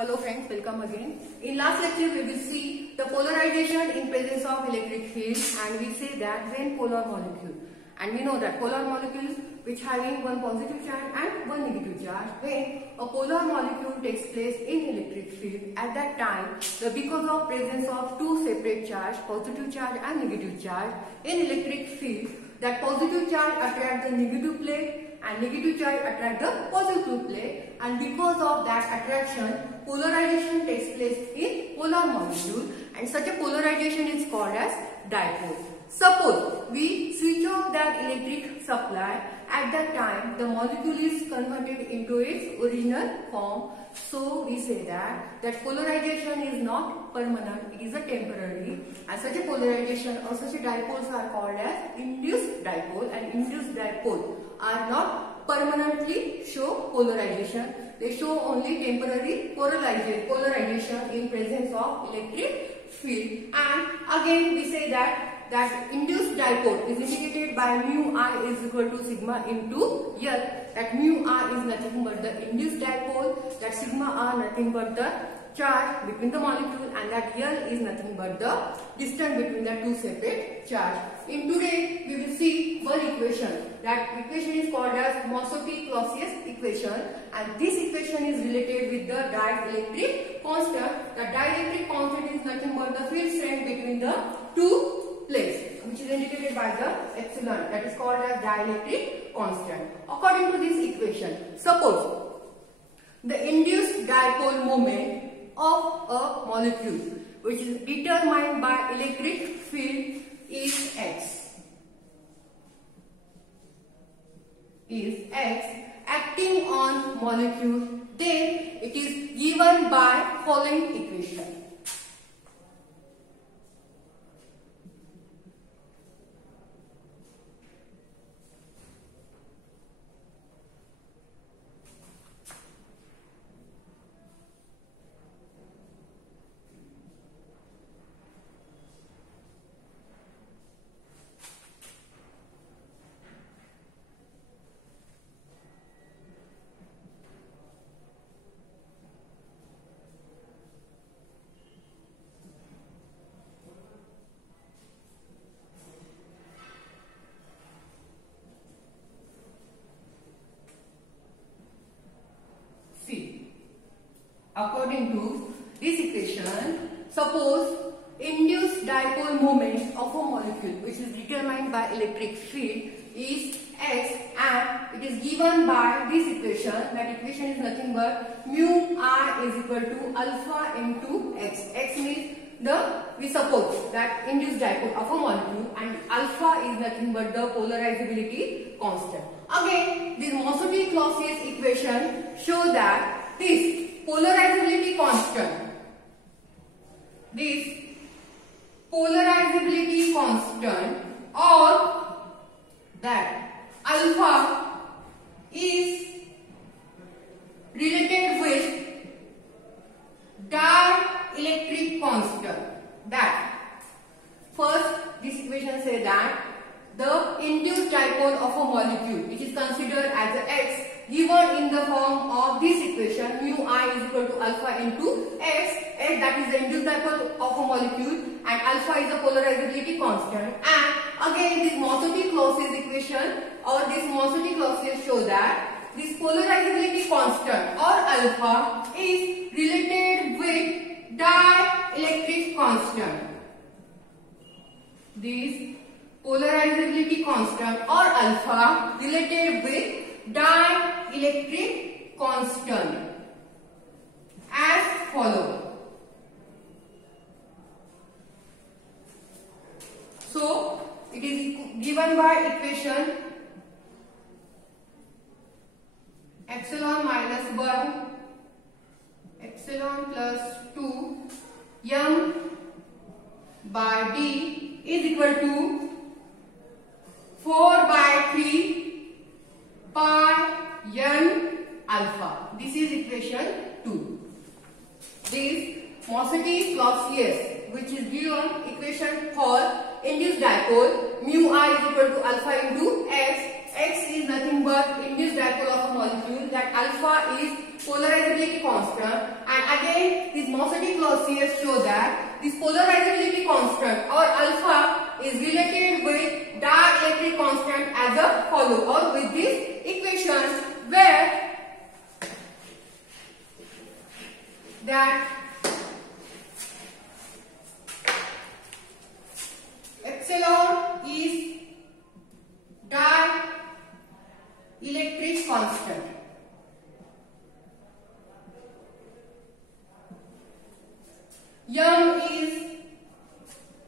Hello friends, welcome again. In last lecture we will see the polarization in presence of electric field, and we say that when polar molecule, and we know that polar molecules which having one positive charge and one negative charge, when a polar molecule takes place in electric field, at that time because of presence of two separate charge, positive charge and negative charge in electric field, that positive charge attract the negative plate and negative charge attract the positive plate, and because of that attraction polarization takes place in polar molecule, and such a polarization is called as dipole. Suppose we switch off that electric supply, at that time the molecule is converted into its original form. So we say that polarization is not permanent, it is a temporary, and such a polarization or such a dipoles are called as induced dipole, and induced dipole are not permanently show polarization, they show only temporary polarization in presence of electric field. And again we say that induced dipole is indicated by mu I is equal to sigma into L. That mu I is nothing but the induced dipole, that sigma R nothing but the charge between the molecule, and that L is nothing but the distance between the two separate charge. In today we will see one equation. That equation is called as Moisseier-Clausius equation, and this equation is related with the dielectric constant. The dielectric constant is nothing but the field strength between the two plates, which is indicated by the epsilon, that is called as dielectric constant. According to this equation, suppose the induced dipole moment of a molecule which is determined by electric field is X acting on molecule, then it is given by following equation. According to this equation, suppose induced dipole moment of a molecule which is determined by electric field is X, and it is given by this equation. That equation is nothing but mu I is equal to alpha into X. X means we suppose that induced dipole of a molecule, and alpha is nothing but the polarizability constant. Again, this Moisseier-Clausius equation show that this polarizability constant, or that alpha is related with dielectric constant. That first this equation says that the induced dipole of a molecule which is considered as a X given in the form of this equation, mu I is equal to alpha into X, that is the induced dipole of a molecule, and alpha is the polarizability constant. And again this Moisseier-Clausius equation or this Moisseier-Clausius show that this polarizability constant or alpha is related with dielectric constant. This polarizability constant or alpha related with dielectric constant as follows. So it is given by equation epsilon minus 1 epsilon plus 2 m by d is equal to 4 by 3 pi n alpha. This is equation 2. This Moisseier-Clausius, which is given equation for induced dipole, mu I is equal to alpha into X. X is nothing but induced dipole of a molecule, that alpha is polarizability constant, and again again, these Mossadi-Clausius show that this polarizability constant or alpha is related with dielectric constant as a follow, or with these equations where that epsilon is dielectric constant. M is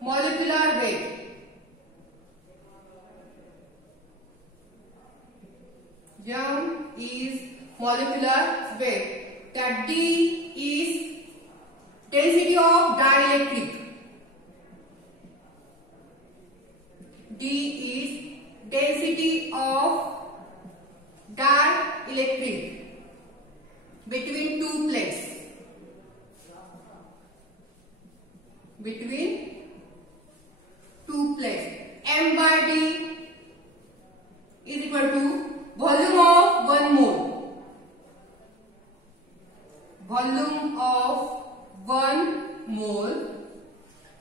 molecular weight. M is molecular weight. That D is density of dielectric. D is density of dielectric between two plates. Between two plates. M by D is equal to volume of 1 mole. Volume of 1 mole.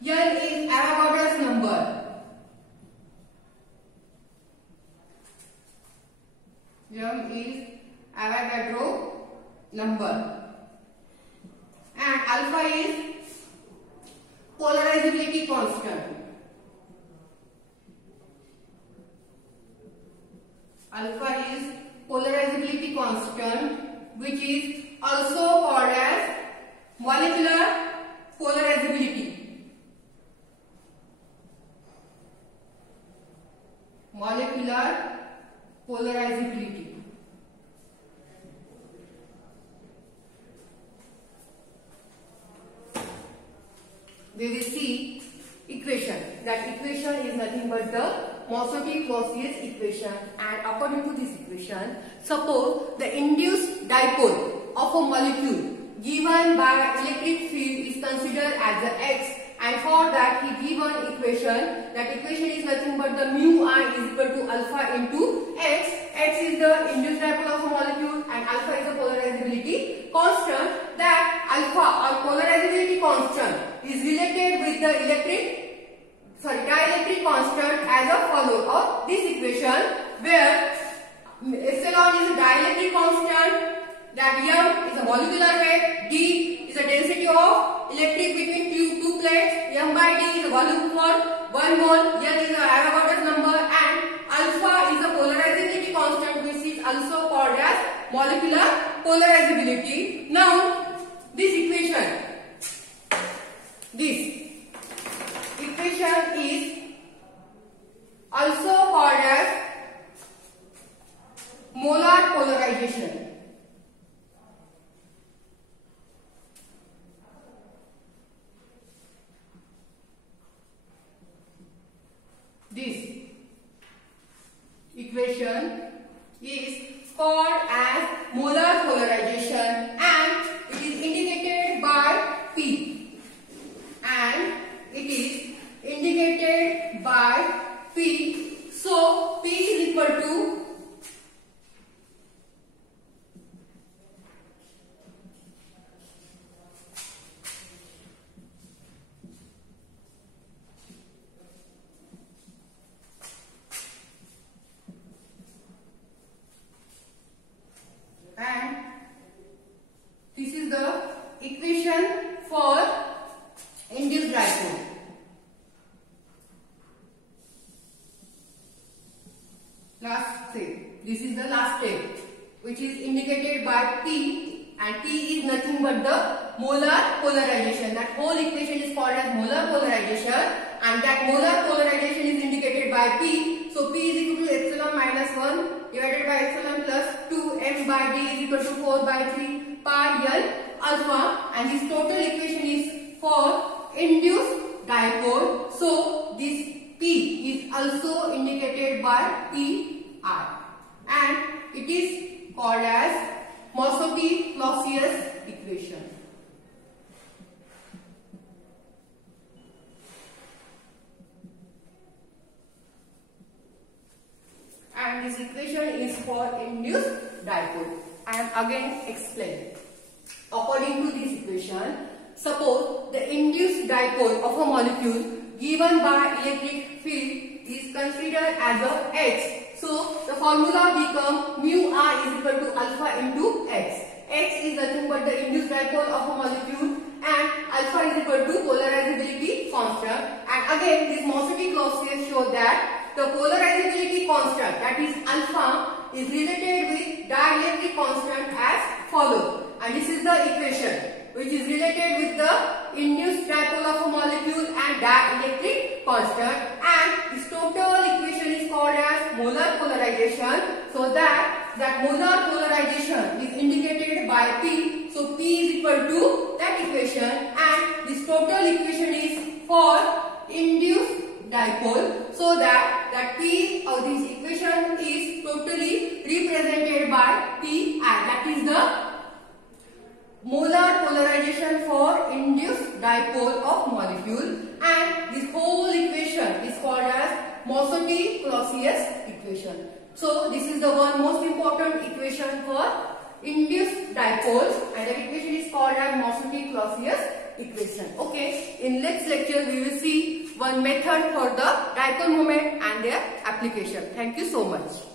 N is Avogadro's number. M is Avogadro number. And alpha is polarizability constant. Alpha is polarizability constant, which is also called as molecular polarizability. Molecular polarizability. We will see equation. That equation is nothing but the Mossadi-Clausius equation, and according to this equation, suppose the induced dipole of a molecule given by electric field is considered as the x, and for that he given equation. That equation is nothing but the mu I is equal to alpha into x. X is the induced dipole of a molecule and alpha is the polarizability constant. That alpha or polarizability constant is related with the dielectric constant as a follow, or this equation where epsilon is a dielectric constant, that M is a molecular weight, D is a density of electric between two plates, M by D is a volume for 1 mole, N is a Avogadro's number, and alpha is a polarizability constant, which is also called as molecular polarizability. Now this equation is also called as molar polarization. This equation is called as molar polarization, and it is indicated by P, and it is indicated by P. So P is equal to and this is the equation for induced dipole. This is the last step, which is indicated by T, and T is nothing but the molar polarization. That whole equation is called as molar polarization, and that molar polarization is indicated by P. So P is equal to epsilon minus 1 divided by epsilon plus 2, M by D is equal to 4 by 3 pi L alpha, and this total equation is for induced dipole. So this P is also indicated by Pi, and it is called as Mossadi-Clausius equation. And this equation is for induced dipole. I am again explaining. According to this equation, equation. Suppose the induced dipole of a molecule given by electric field is considered as a X. So the formula becomes mu r is equal to alpha into X. X is nothing but the induced dipole of a molecule and alpha is equal to polarizability constant. And again this Mossady-Clausius show that the polarizability constant, that is alpha, is related with dielectric constant as follows. And this is the equation which is related with the induced dipole of a molecule and dielectric constant, and this total equation is called as molar polarization. So that molar polarization is indicated by P. So P is equal to that equation, and this total equation is for induced dipole. So that P of this equation is totally represented by Pi, and that is the molar polarization for induced dipole of molecule, and this whole equation is called as Mossady-Clausius equation. So this is the one most important equation for induced dipoles, and that equation is called as Mossady-Clausius equation. Okay, in next lecture we will see one method for the dipole moment and their application. Thank you so much.